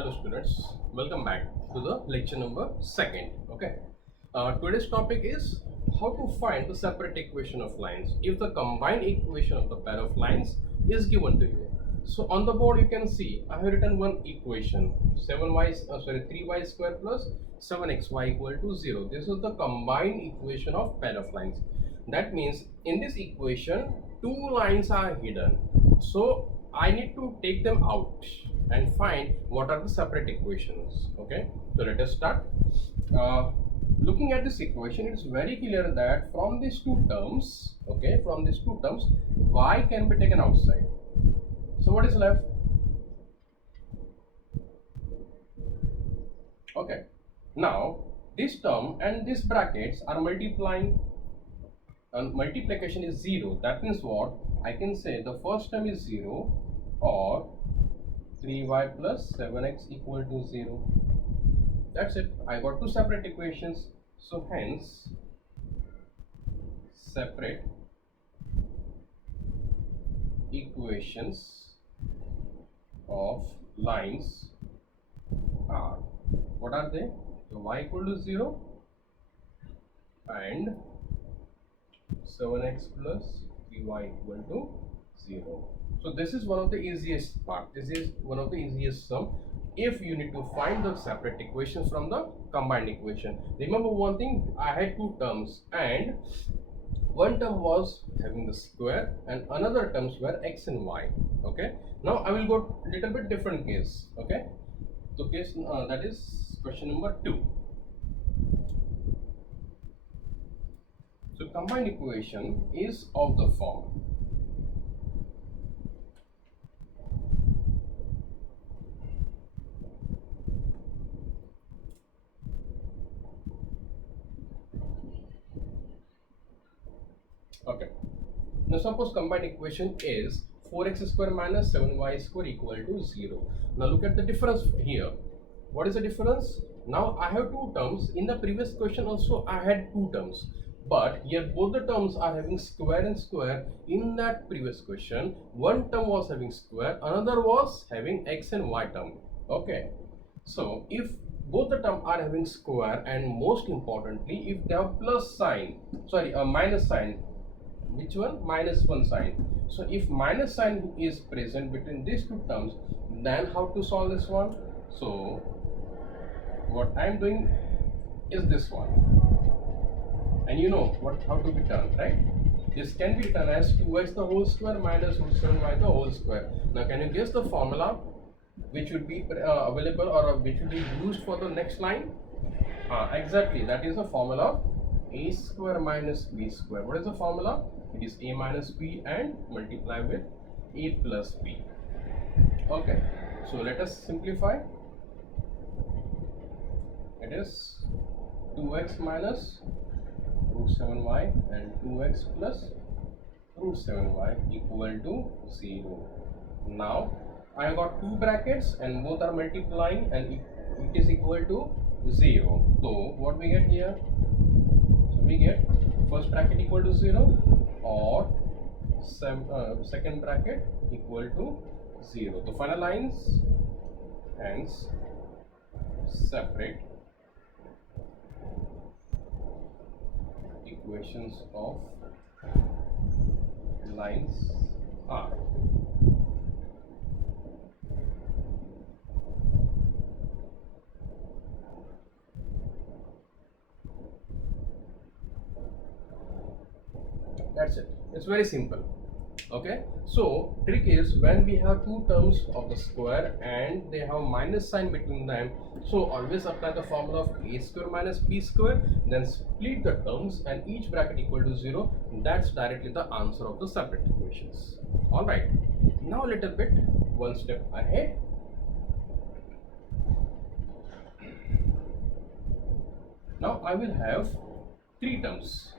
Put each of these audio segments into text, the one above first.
Hello students, welcome back to the lecture number second. Okay, today's topic is how to find the separate equation of lines if the combined equation of the pair of lines is given to you. So on the board you can see I have written one equation 3y square plus 7xy equal to 0. This is the combined equation of pair of lines. That means in this equation two lines are hidden. So I need to take them out and find what are the separate equations. Okay, so let us start. Looking at this equation, it's very clear that from these two terms, okay, from these two terms, y can be taken outside. So what is left? Okay, now this term and these brackets are multiplying, and multiplication is 0. That means what? I can say the first term is 0 or 3y plus 7x equal to 0. That's it. I got two separate equations. So hence separate equations of lines are, what are they? So y equal to 0 and 7x plus 3y equal to 0. So this is one of the easiest part. This is one of the easiest sum if you need to find the separate equations from the combined equation. Remember one thing, I had two terms and one term was having the square and another terms were x and y. Okay, now I will go little bit different case. Okay, so case that is question number 2. So combined equation is of the form okay. Now suppose combined equation is 4x square minus 7y square equal to 0. Now look at the difference here. What is the difference? Now I have two terms. In the previous question also I had two terms, but here both the terms are having square and square. In that previous question one term was having square, another was having x and y term. Okay, so if both the term are having square and most importantly if they have plus sign, sorry, a minus sign, which one? Minus one sign. So if minus sign is present between these two terms, then how to solve this one? So what I am doing is this one, and you know what, how to be done, right? This can be done as 2x the whole square minus root 7y the whole square. Now can you guess the formula which would be available or which would be used for the next line? Exactly, that is the formula of a square minus b square. What is the formula? It is a minus b and multiply with a plus b. Okay, so let us simplify. It is 2x minus root 7y and 2x plus root 7y equal to 0. Now I got two brackets and both are multiplying and it is equal to 0. So what we get here? So we get first bracket equal to 0 or second bracket equal to 0. The final lines, hence separate equations of lines are. That's it. It's very simple. Okay, so trick is when we have two terms of the square and they have minus sign between them, so always apply the formula of a square minus b square, then split the terms and each bracket equal to 0. That's directly the answer of the separate equations. All right, now a little bit one step ahead. Now I will have three terms.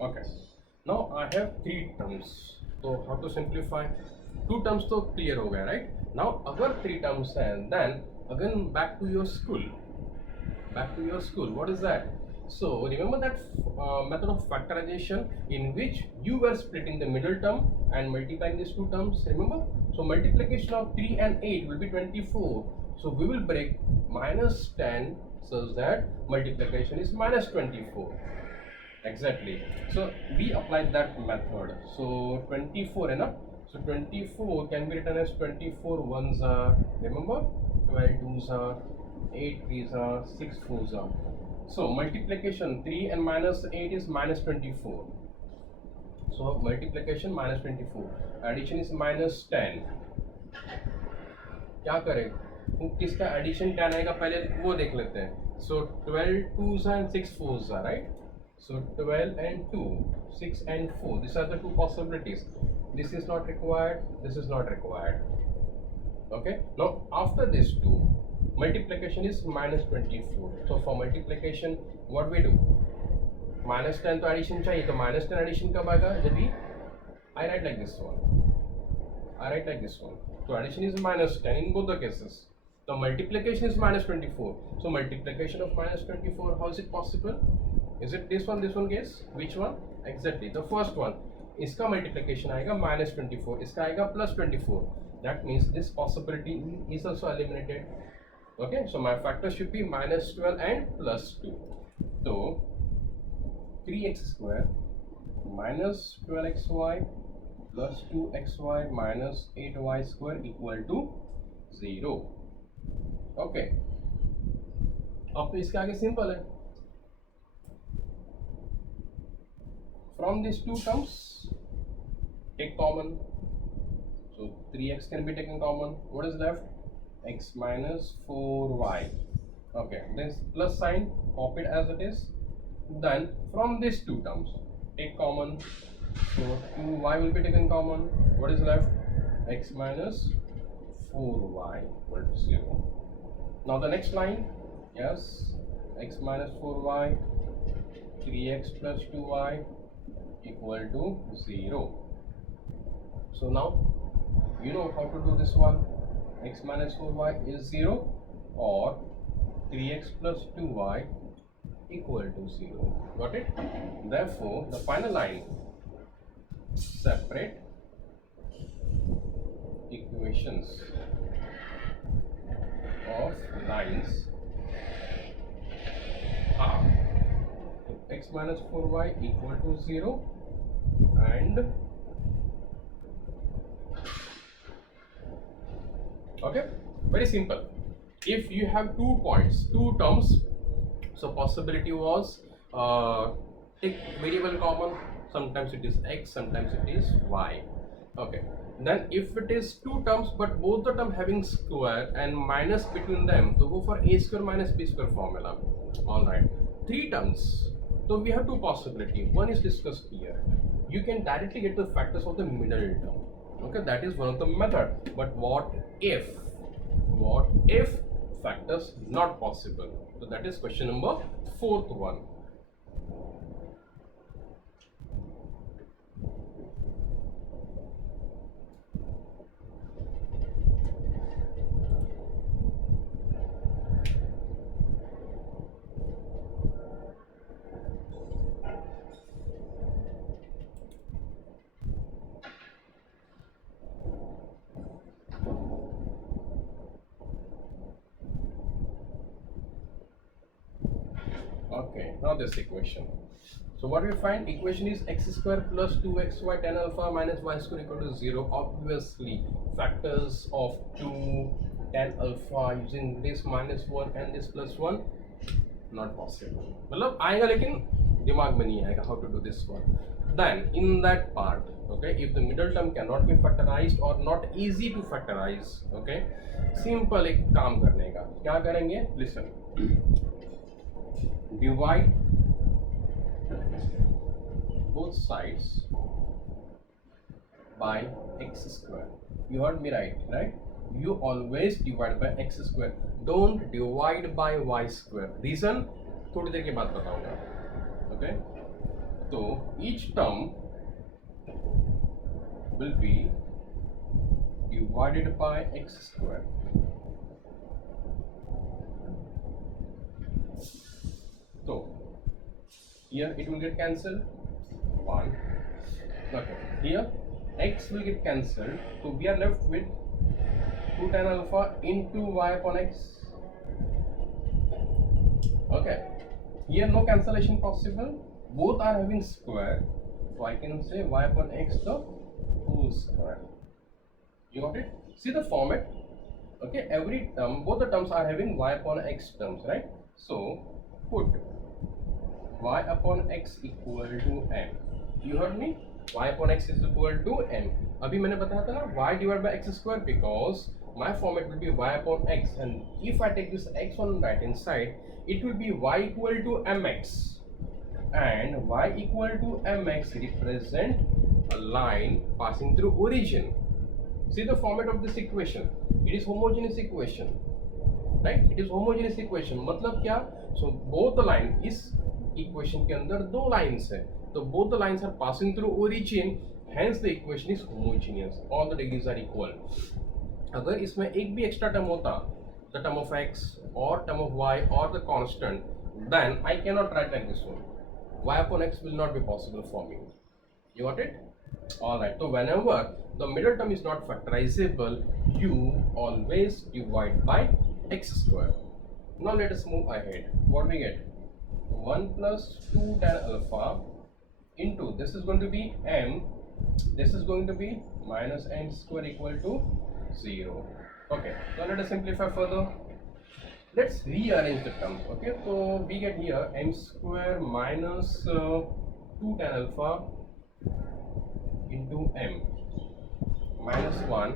Okay, now I have three terms. So how to simplify? 2 terms तो clear हो गया, right? Now अगर 3 terms हैं, then again back to your school. What is that? So remember that method of factorization in which you were splitting the middle term and multiplying these two terms, remember? So multiplication of 3 and 8 will be 24. So we will break minus 10 such that multiplication is minus 24. Exactly. So we applied that method. So 24 enough. So 24 can be written as 24 ones are, remember, 12 twos are, 8 threes are, 6 fours are. So multiplication 3 and minus 8 is minus 24. So multiplication minus 24. Addition is minus 10. क्या करें? किसका addition 10 आएगा पहले वो देख लेते हैं. So 12 twos and 6 fours are, right? So 12 and 2, 6 and 4. These are the two possibilities. This is not required. This is not required. Okay. Now after this 2, multiplication is minus 24. So for multiplication, what we do? Minus 10 तो addition चाहिए, तो minus 10 addition कब आएगा? जब भी I write like this one. So addition is minus 10 in both the cases. The multiplication is minus 24. So multiplication of minus 24, how is it possible? Is it this one case? Which one? Exactly, the first one. इसका multiplication आएगा minus 24, इसका आएगा plus 24. That means this possibility is also eliminated. Okay, so my factor should be minus 12 and plus 2. So 3x square minus 12xy plus 2xy minus 8y square equal to 0. Okay. अब तो इसके आगे simple है. From these two terms, take common. So 3x can be taken common. What is left? X minus 4y. Okay, then plus sign, copy it as it is. Then from these two terms, take common. So 2y will be taken common. What is left? X minus 4y equal to 0. Now the next line, yes, x minus 4y, 3x plus 2y equal to 0. So now you know how to do this one. X minus 4y is 0 or 3x plus 2y equal to 0. Got it? Therefore, the final line, separate equations of lines are x minus 4y equal to 0 and okay, very simple. If you have 2 points, 2 terms, so possibility was take variable common. Sometimes it is x, sometimes it is y. Okay, then if it is 2 terms but both the term having square and minus between them, so go for a square minus b square formula. All right, 3 terms. So we have 2 possibility. One is discussed here. You can directly get the factors of the middle term. Okay, that is one of the method. But what if factors not possible? So that is question number 4th one. Okay, now this equation. So what we find, equation is x square plus 2xy tan alpha minus y square equal to 0. Obviously, factors of 2 tan alpha using this minus 1 and this plus 1, not possible. मतलब आएगा लेकिन दिमाग में नहीं आएगा how to do this one. Then in that part, okay, if the middle term cannot be factorized or not easy to factorize, okay, simple एक काम करने का क्या करेंगे? Listen. Divide both sides by x square. You heard me right? You always divide by x square. Don't divide by y square. Reason थोड़ी देर के बाद बताऊंगा. Okay? So each term will be divided by x square. So here it will get cancelled 1. Okay, here x will get cancelled, so we are left with 2 tan alpha into y upon x. Okay, here no cancellation possible, both are having square, so I can say y upon x the whole square. You got it? See the format. Okay, every term, both the terms are having y upon x terms, right? So put y upon x equal to m. You heard me? Y upon x is equal to m. अभी मैंने बताया था ना y divided by x square, because my format will be y upon x, and if I take this x on right hand side, it will be y equal to mx, and y equal to mx represent a line passing through origin. See the format of this equation. It is homogeneous equation, right? It is homogeneous equation. मतलब क्या? So both the line, इस equation के अंदर दो lines है, तो both the lines are passing through origin, hence the equation is homogeneous. All the degrees are equal. अगर इसमें एक भी extra term होता, the term of x or term of y or the constant, then I cannot write like this one. Y upon x will not be possible for me. You got it? Alright, so whenever the middle term is not factorizable, you always divide by x square. Now let us move ahead. What we get? 1 plus 2 tan alpha into, this is going to be m, this is going to be minus m square equal to 0. Okay, so let us simplify further. Let's rearrange the terms. Okay, so we get here m square minus 2 tan alpha into m minus 1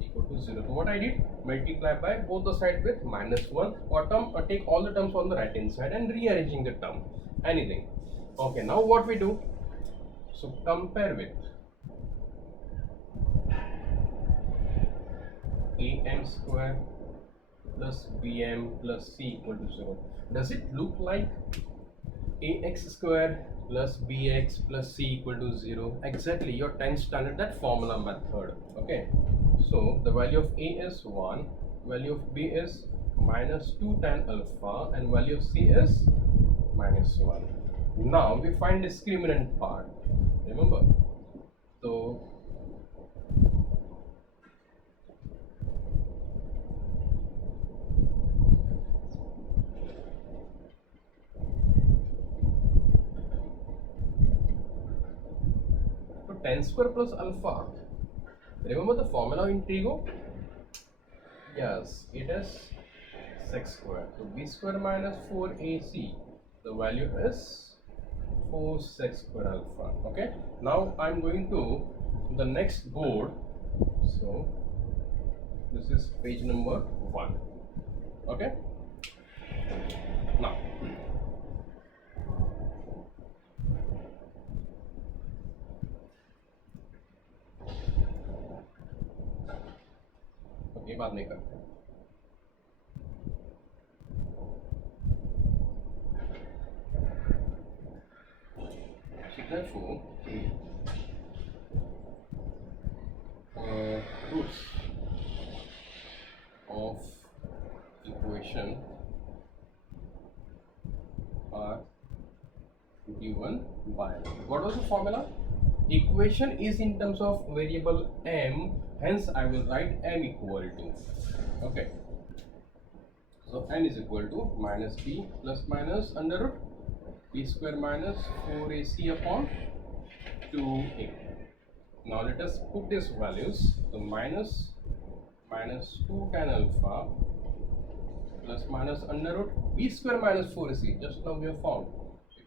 equal to 0. So what I did, multiply by both the sides with minus 1, or term, or take all the terms on the right hand side and rearranging the term, anything. Okay, now what we do, so compare with am square plus bm plus c equal to 0. Does it look like ax square plus bx plus c equal to 0? Exactly, your 10th standard, that formula method. Okay, so the value of a is 1, value of b is minus 2 tan alpha, and value of c is minus 1. Now we find discriminant part, remember? So tan square plus alpha, remember the formula in trigo? Yes, it is sec square. So b square minus 4ac, the value is 4 sec square alpha. Okay, now I'm going to the next board. So this is page number 1. Okay, now ये बात नहीं करते. Therefore, roots of equation are given by, what was the formula? Equation is in terms of variable m, hence I will write m equal to, okay, so m is equal to minus b plus minus under root b square minus 4ac upon 2a. Now let us put these values. So minus 2 tan alpha plus minus under root b square minus 4ac, just now we have found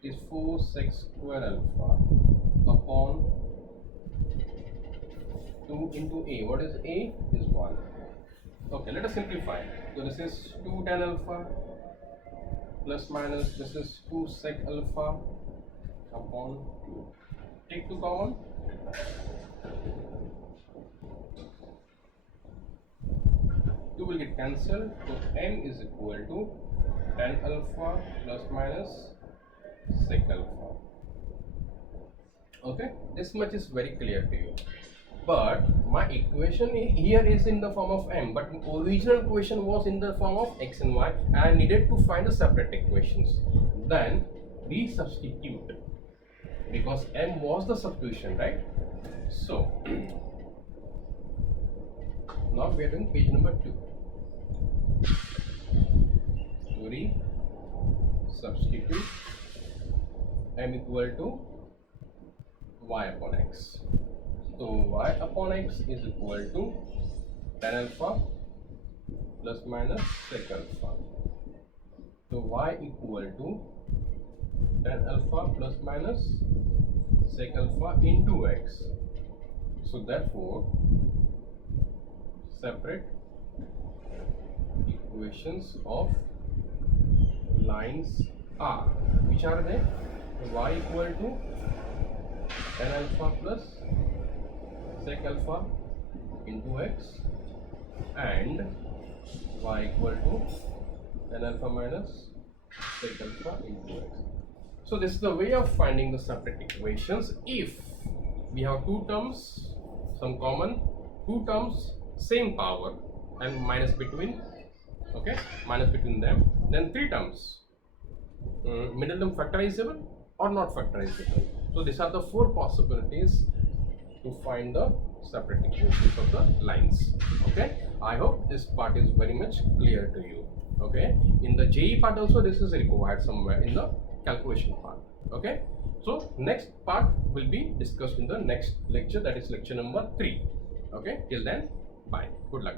it is 4 sec square alpha upon 2 into a. What is a? Is 1. Okay, let us simplify. So this is 2 tan alpha plus minus, this is 2 sec alpha upon 2. Take 2 common. Two will get cancelled. So m is equal to tan alpha plus minus sec alpha. Okay, this much is very clear to you. but my equation here is in the form of m, but original equation was in the form of x and y, and I needed to find the separate equations. Then we substitute, because m was the substitution, right? So now we are doing page number 2. To substitute m equal to y upon x. So y upon x is equal to tan alpha plus minus sec alpha. So y equal to tan alpha plus minus sec alpha into x. So therefore separate equations of lines are, which are they? Y equal to tan alpha plus sec alpha into x and y equal to tan alpha minus sec alpha into x. So this is the way of finding the separate equations. If we have two terms, some common, two terms, same power and minus between, okay, minus between them, then three terms, middle term factorizable or not factorizable. So these are the four possibilities to find the separate equations of the lines. Okay, I hope this part is very much clear to you. Okay, in the JEE part also this is required somewhere in the calculation part. Okay, so next part will be discussed in the next lecture, that is lecture number 3. Okay, till then, bye, good luck.